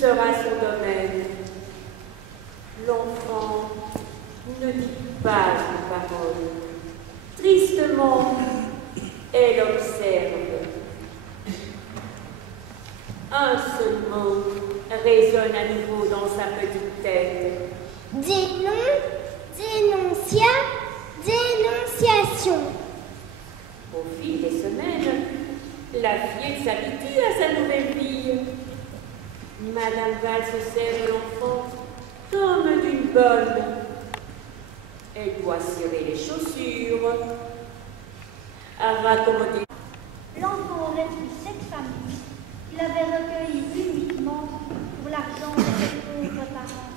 sera son domaine. L'enfant ne dit pas une parole. Tristement, elle observe. Un seul mot résonne à nouveau dans sa petite tête. Dénonciation. Au fil des semaines, la fillette s'habitue à sa nouvelle vie. Madame Val se sert de l'enfant comme d'une bonne. Elle doit cirer les chaussures, raccommoder. L'enfant aurait eu cette famille. Il avait recueilli uniquement pour l'argent de ses pauvres parents.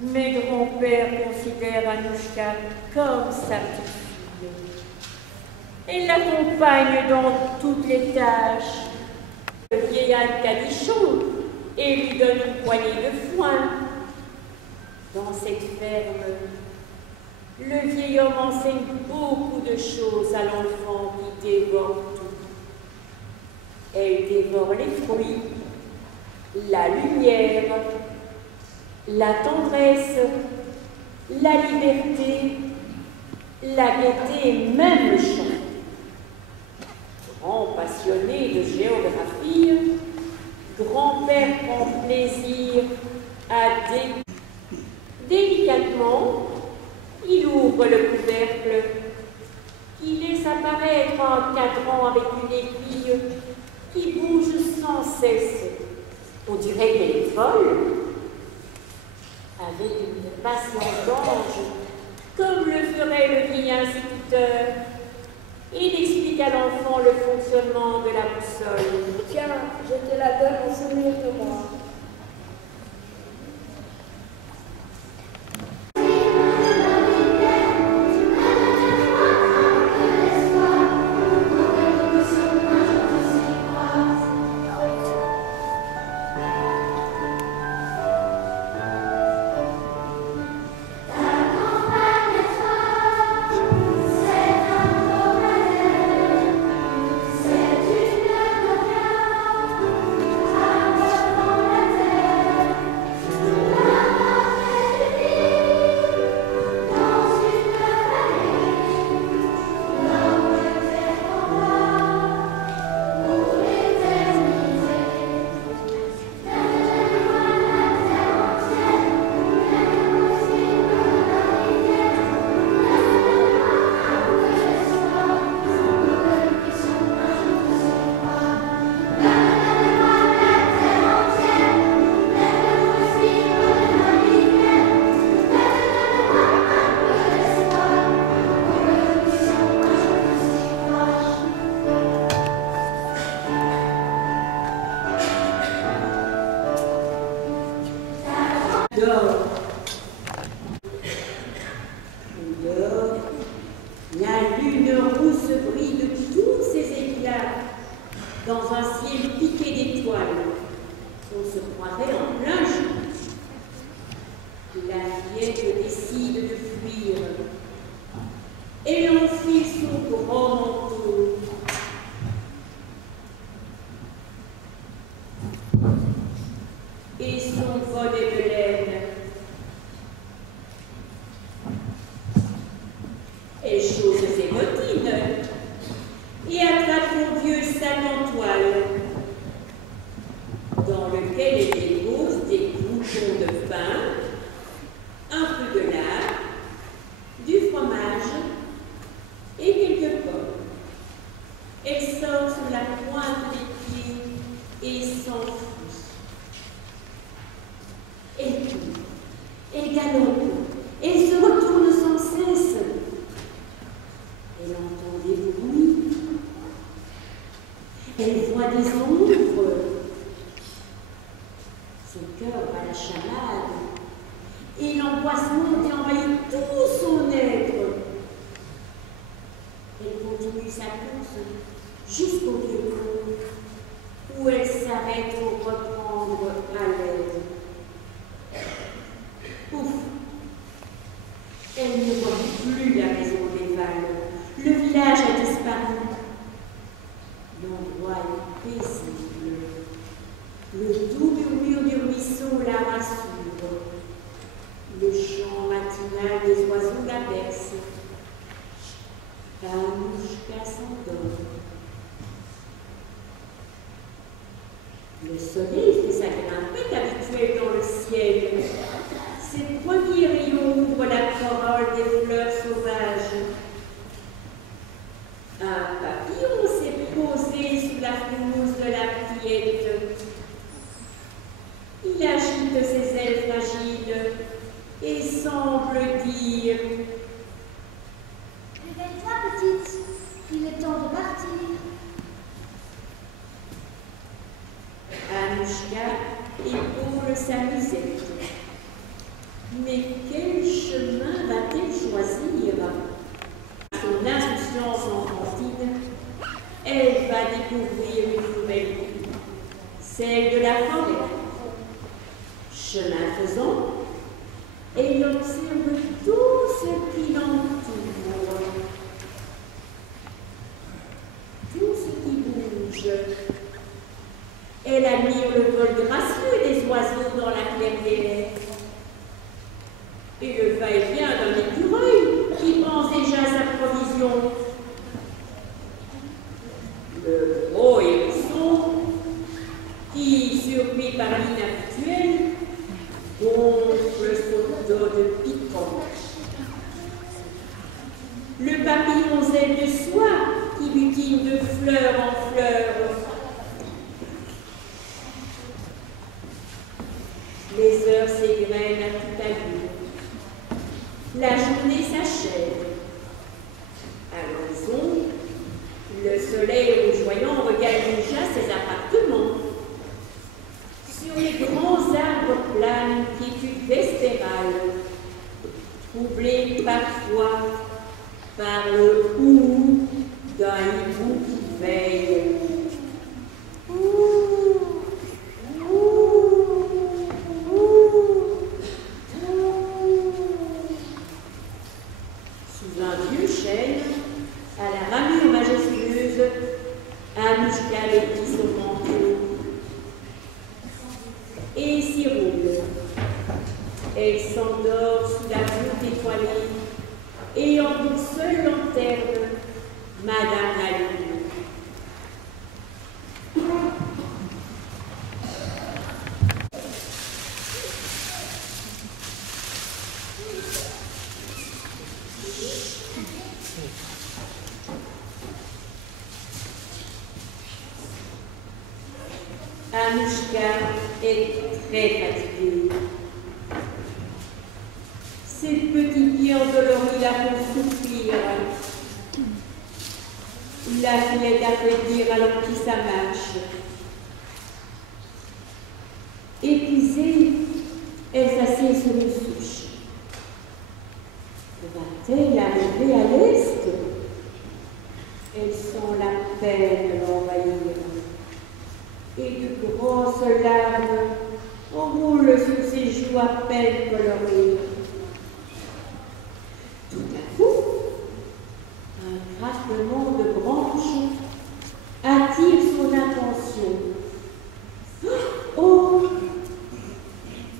Mais grand-père considère Anouchka comme sa petite fille. Elle l'accompagne dans toutes les tâches. Le vieillard cadichon et lui donne une poignée de foin. Dans cette ferme, le vieil homme enseigne beaucoup de choses à l'enfant qui dévore tout. Elle dévore les fruits, la lumière, la tendresse, la liberté, la gaieté et même le chant. Grand passionné de géographie, grand-père prend plaisir à délicatement, il ouvre le couvercle, qui laisse apparaître un cadran avec une aiguille qui bouge sans cesse. On dirait qu'elle est folle. Avec une patience d'ange, comme le ferait le vieil instituteur, il explique à l'enfant le fonctionnement de la boussole. Tiens, je te la donne en souvenir de moi. La lune rousse brille de tous ses éclats dans un ciel piqué d'étoiles. On se croirait en plein jour. La fillette décide de fuir. Elle enfile son grand manteau. Et son bonnet de laine. Elle chausse ses bottines et attrape son vieux sac en toile, dans lequel elle dépose des croutons de pain, un peu de lard, du fromage et quelques pommes. Elle sort sur la pointe des pieds et s'enfuit. Elle court, elle galope, elle se retourne sans cesse. Elle entend des bruits, elle voit des ombres. Son cœur bat la chamade et l'angoisse monte et envahit tout son être. Elle continue sa course jusqu'au vieux pont où elle s'arrête pour reprendre haleine. Ouf! Elle ne voit plus la maison des Val. Le village a disparu. L'endroit oreilles paisibles. Le doux murmure du ruisseau la rassure. Le chant matinal des oiseaux la berce. Anouchka s'endort. Le soleil fait sa grimpette habituelle dans le ciel. Ses premiers rayons ouvrent la corolle des fleurs sauvages. Un papillon s'est posé sous la fumousse de la piette. Il agite ses ailes fragiles et semble dire « Réveille-toi, petite, il est temps de partir. » Anouchka épaule sa musette. Mais quel chemin va-t-elle choisir? Son insouciance enfantine, elle va découvrir une nouvelle vie, celle de la forêt. Chemin faisant, elle observe tout ce qui l'entoure, tout ce qui bouge. Elle admire le vol gracieux des oiseaux dans la clairière et le va-et-vient d'un écureuil qui pense déjà à sa provision. Le gros hérisson qui, surpris par l'inhabituel, gonfle son dos de piquant. Le papillon zèle de soie qui butine de fleur en fleur. Les heures s'égrènent à toute allure. La journée s'achève. À l'horizon, le soleil rougeoyant regagne déjà ses appartements. Sur les grands arbres plane une quiétude vespérale, troublée parfois par le hou d'un hibou qui veille. Sous un vieux chêne, à la ramure majestueuse, Anouchka déplie son manteau et s'y roule. Elle s'endort sous la voûte étoilée et en une seule lanterne, Madame la Lune. Anouchka est très fatiguée. Ses petits pieds endoloris la font souffrir. La fillette affaiblie ralentit sa marche. Épuisée, elle s'assied sur une souche. Va-t-elle arriver à l'est? Elle sent la peine l'envahir. Et de grosses larmes roulent sur ses joues à peine colorées. Tout à coup, un craquement de branches attire son attention. Oh!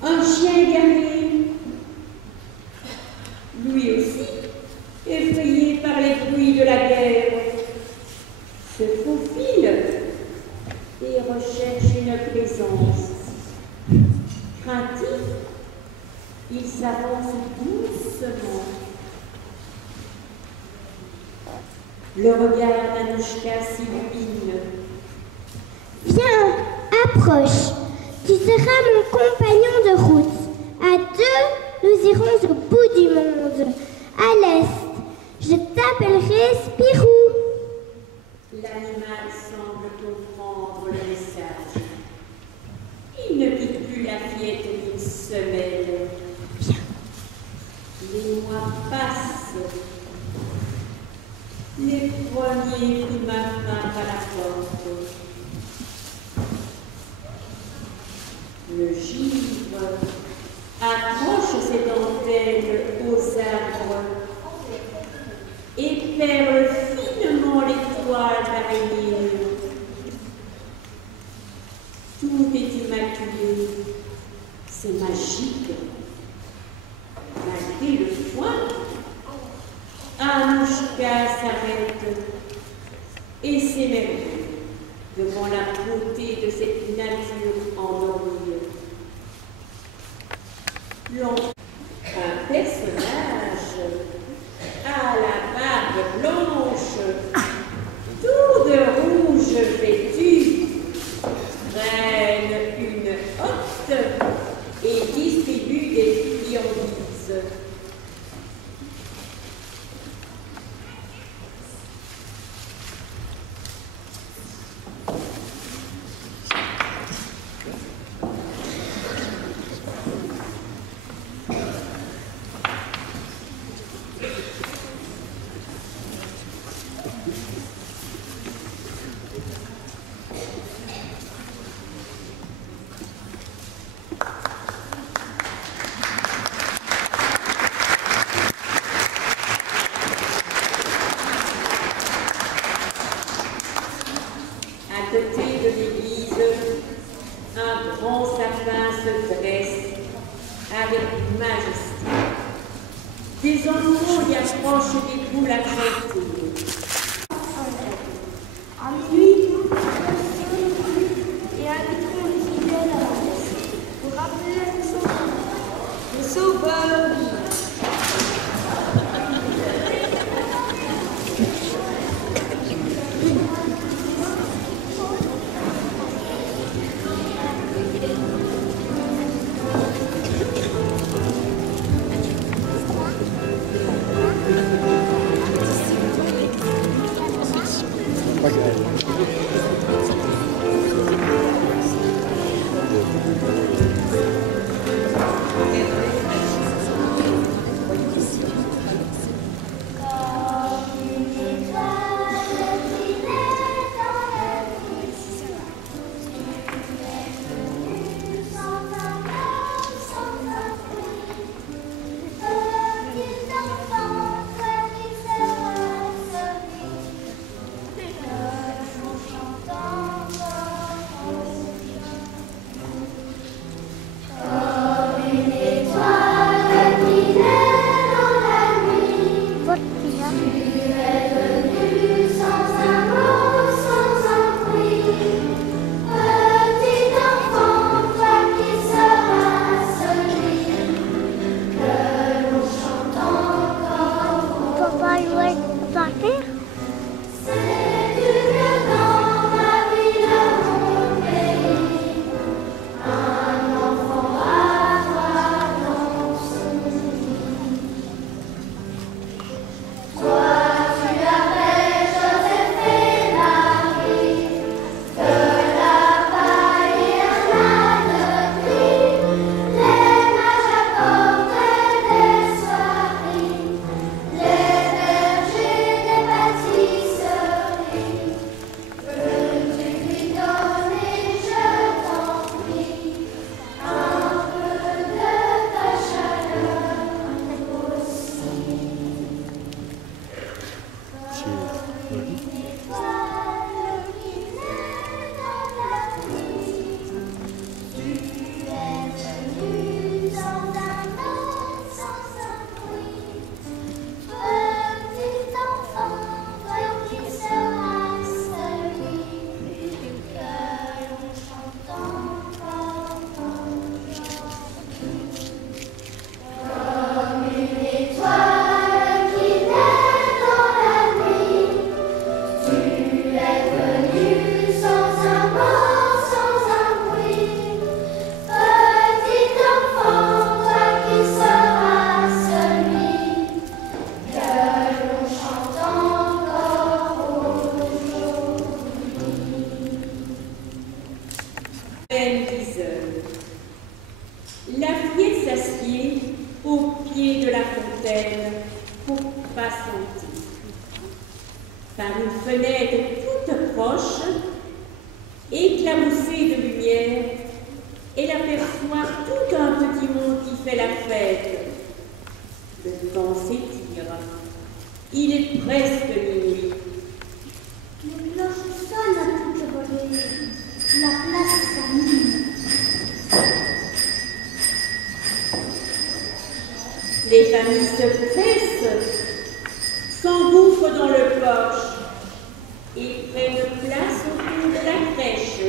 Un chien égaré! Lui aussi, effrayé par les bruits de la guerre, se faufile et recherche une présence. Craintif, il s'avance doucement. Le regard d'Anouchka s'illumine. Viens, approche. Tu seras mon compagnon de route. À deux, nous irons au bout du monde. À l'est, je t'appellerai Spirou. L'animal semble comprendre le message. Il ne quitte plus la fillette d'une semaine. Les mois passent. Les premiers humains frappent à la porte. Le givre accroche ses dentelles aux arbres et perle finement les toiles d'araignée. tout est immaculé. C'est magique. Malgré le froid, Anouchka s'arrête et s'émerveille devant la beauté de cette nature endormie. Un personnage à la barbe blanche, tout de rouge vêtu, traîne une hotte et distribue des friandises. À côté de l'église, un grand sapin se dresse avec majesté. Des enfants y approchent des boules argentées. En nuit, et inviteront les fidèles à la messe pour rappeler le Sauveur. La fillette s'assied au pied de la fontaine pour patienter. Par une fenêtre toute proche, éclaboussée de lumière, elle aperçoit tout un petit monde qui fait la fête. Le temps s'étire. Il est presque minuit. Les cloches sonnent à toutes volées. La place s'anime. Les familles se pressent, s'engouffrent dans le porche et prennent place autour de la crèche.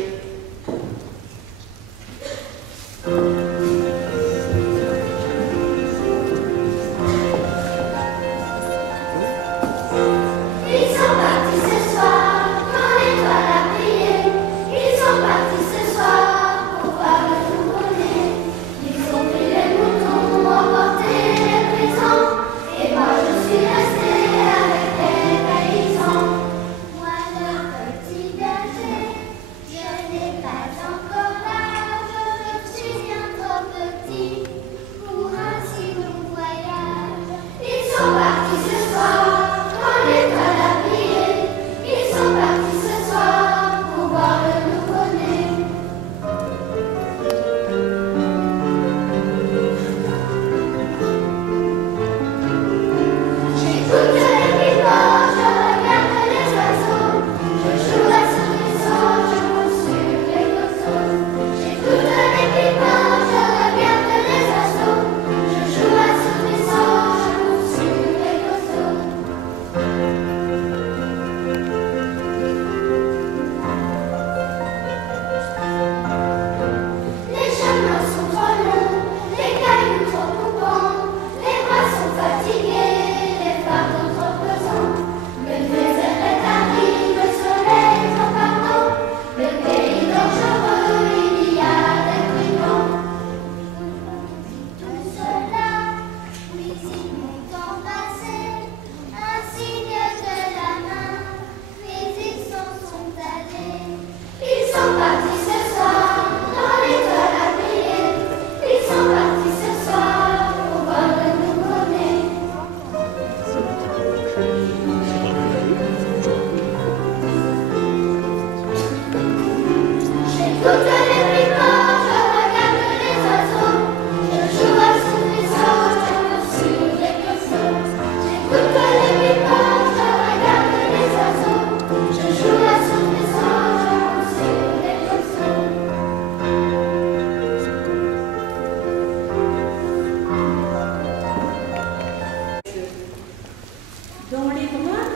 Dans les bras,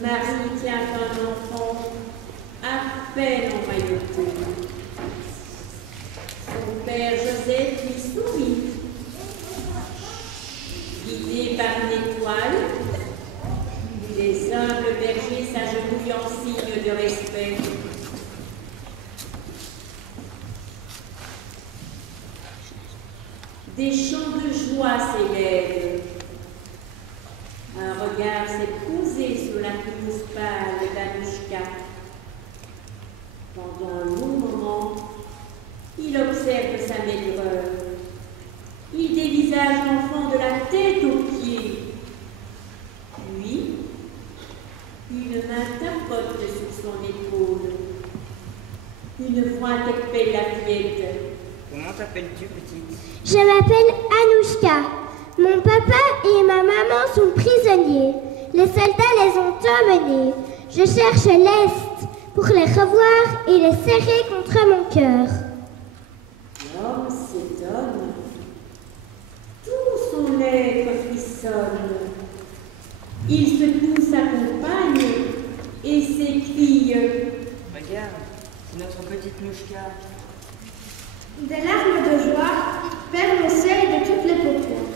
Marie tient un enfant à peine emmailloté. Son père Joseph lui sourit. Guidé par une étoile, les humbles bergers s'agenouillent en signe de respect. Des chants de joie s'élèvent. Un regard s'est posé sur la pelouse pâle d'Anouchka. Pendant un long moment, il observe sa maigreur. Il dévisage l'enfant de la tête aux pieds. Puis, une main tapote sur son épaule. Une voix interpelle la fillette. Comment t'appelles-tu, petite? Je m'appelle Anouchka. Mon papa et ma maman sont prisonniers. Les soldats les ont emmenés. Je cherche l'Est pour les revoir et les serrer contre mon cœur. L'homme s'étonne. Tout son être frissonne. Il secoue sa compagne et s'écrie. Regarde, c'est notre petite Nouchka. Des larmes de joie perdent le seuil de toutes les paupières.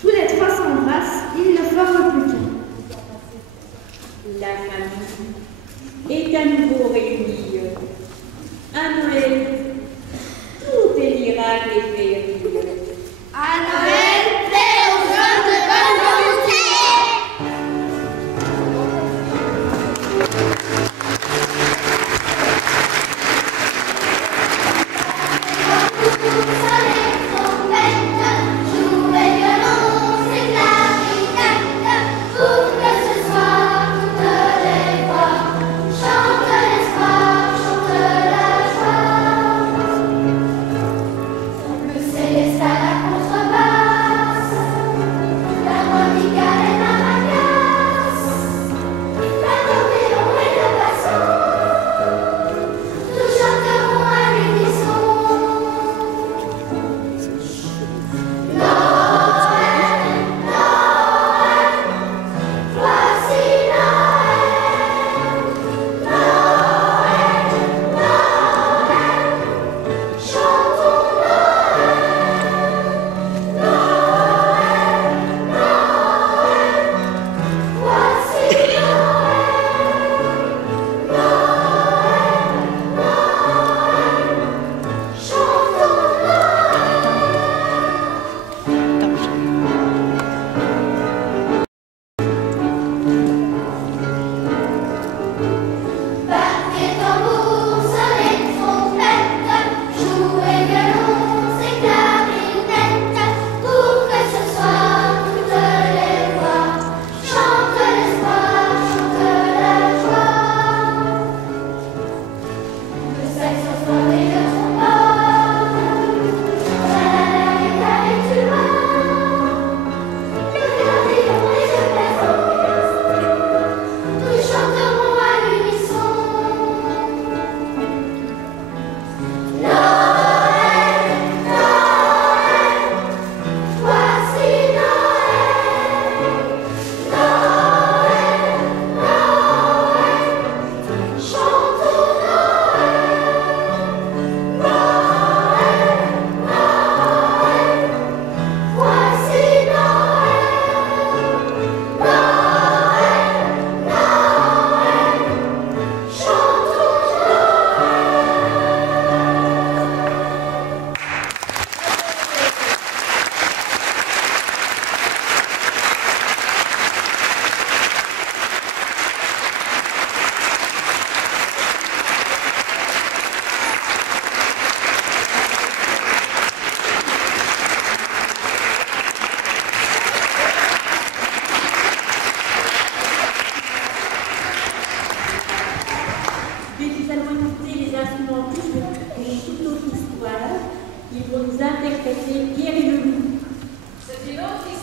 Tous les trois s'embrassent, ils ne forment plus qu'un. La famille est à nouveau réunie. À Noël, tout est miracle et féerie. À Noël, fais aux gens de bonne volonté. Chante Mais nous allons écouter les instruments tous toute notre histoire. Ils vont nous interpréter Pierre et le loup. C'est une autre